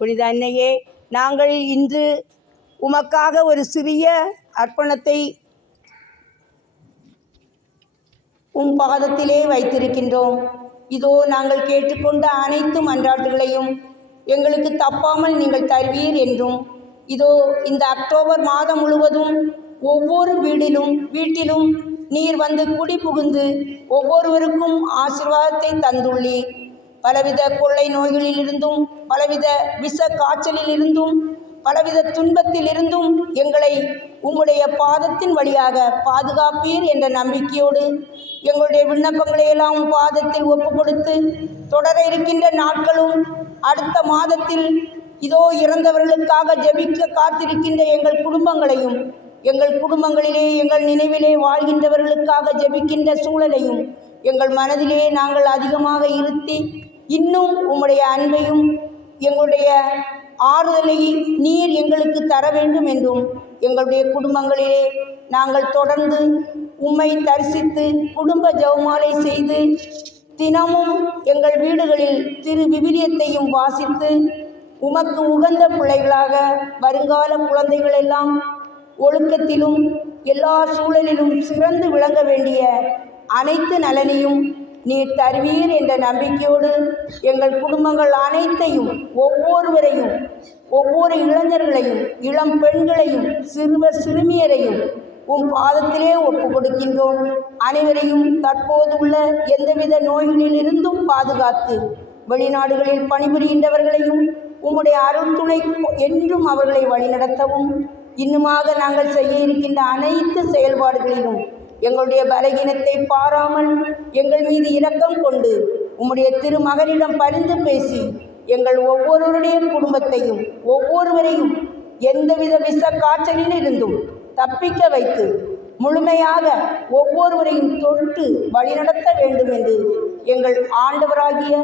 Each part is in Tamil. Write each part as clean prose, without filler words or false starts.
புனித அன்னையே, நாங்கள் இன்று உமக்காக ஒரு சிறிய அர்ப்பணத்தை பாதத்திலே வைத்திருக்கின்றோம். இதோ நாங்கள் கேட்டுக்கொண்ட அனைத்து மன்றாட்டுகளையும் எங்களுக்கு தப்பாமல் நீங்கள் தருவீர் என்றும், இதோ இந்த அக்டோபர் மாதம் முழுவதும் ஒவ்வொரு வீட்டிலும் நீர் வந்து குடி புகுந்து ஒவ்வொருவருக்கும் ஆசீர்வாதத்தை தந்துள்ளீர். பலவித கொள்ளை நோய்களிலிருந்தும், பலவித விஷ காய்ச்சலிலிருந்தும், பலவித துன்பத்திலிருந்தும் எங்களை உம்முடைய பாதத்தின் வழியாக பாதுகாப்பீர் என்ற நம்பிக்கையோடு எங்களுடைய விண்ணப்பங்களையெல்லாம் பாதத்தில் ஒப்பு கொடுத்து தொடர இருக்கின்ற நாட்களும், அடுத்த மாதத்தில் இதோ இறந்தவர்களுக்காக ஜெபிக்க காத்திருக்கின்ற எங்கள் குடும்பங்களையும், எங்கள் குடும்பங்களிலே எங்கள் நினைவிலே வாழ்கின்றவர்களுக்காக ஜெபிக்கின்ற சூழலையும் எங்கள் மனதிலே நாங்கள் அதிகமாக இருத்தி, இன்னும் உம்முடைய அன்பையும் எங்களுடைய ஆறுதலை நீர் எங்களுக்கு தர வேண்டும் என்றும், எங்களுடைய குடும்பங்களிலே நாங்கள் தொடர்ந்து உம்மை தரிசித்து குடும்ப ஜெபமாலை செய்து தினமும் எங்கள் வீடுகளில் திரு விவிலியத்தையும் வாசித்து உமக்கு உகந்த பிள்ளைகளாக வருங்கால குழந்தைகள் எல்லாம் ஒழுக்கத்திலும் எல்லா சூழலிலும் சிறந்து விளங்க வேண்டிய அனைத்து நலனையும் நீர் தருவீர் என்ற நம்பிக்கையோடு எங்கள் குடும்பங்கள் அனைத்தையும், ஒவ்வொருவரையும், ஒவ்வொரு இளைஞர்களையும், இளம் பெண்களையும், சிறுவர் சிறுமியரையும் உம் பாதத்திலே ஒப்பு கொடுக்கின்றோம். அனைவரையும் தற்போது உள்ள எந்தவித நோய்களிலிருந்தும் பாதுகாத்து வெளிநாடுகளில் பணிபுரிகின்றவர்களையும் உம்முடைய அருள் துணை என்றும் அவர்களை வழிநடத்தவும், இன்னுமாக நாங்கள் செய்ய இருக்கின்ற அனைத்து செயல்பாடுகளிலும் எங்களுடைய பலகீனத்தை பாராமல் எங்கள் மீது இரக்கம் கொண்டு உம்முடைய திருமகனிடம் பரிந்து பேசி எங்கள் ஒவ்வொருவருடைய குடும்பத்தையும் ஒவ்வொருவரையும் எந்தவித விஷ காய்ச்சலில் இருந்தும் தப்பிக்க வைத்து முழுமையாக ஒவ்வொருவரையும் தொட்டு வழிநடத்த வேண்டும் என்று எங்கள் ஆண்டவராகிய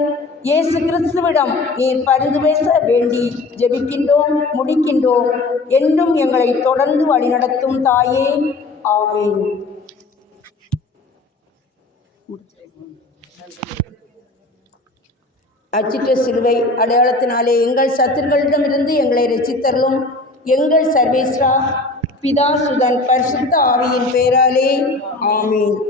இயேசு கிறிஸ்துவிடம் நீர் பரிந்து பேச வேண்டி ஜெபிக்கின்றோம், முடிக்கின்றோம். என்றும் எங்களை தொடர்ந்து வழிநடத்தும் தாயே, ஆமென். அச்சிட்ட சிலுவை அடையாளத்தினாலே எங்கள் சத்துருக்களிடமிருந்து எங்களை இரட்சித்தருளும். எங்கள் சர்வேஸ்வரா, பிதா, சுதன், பரிசுத்த ஆவியின் பெயராலே, ஆமென்.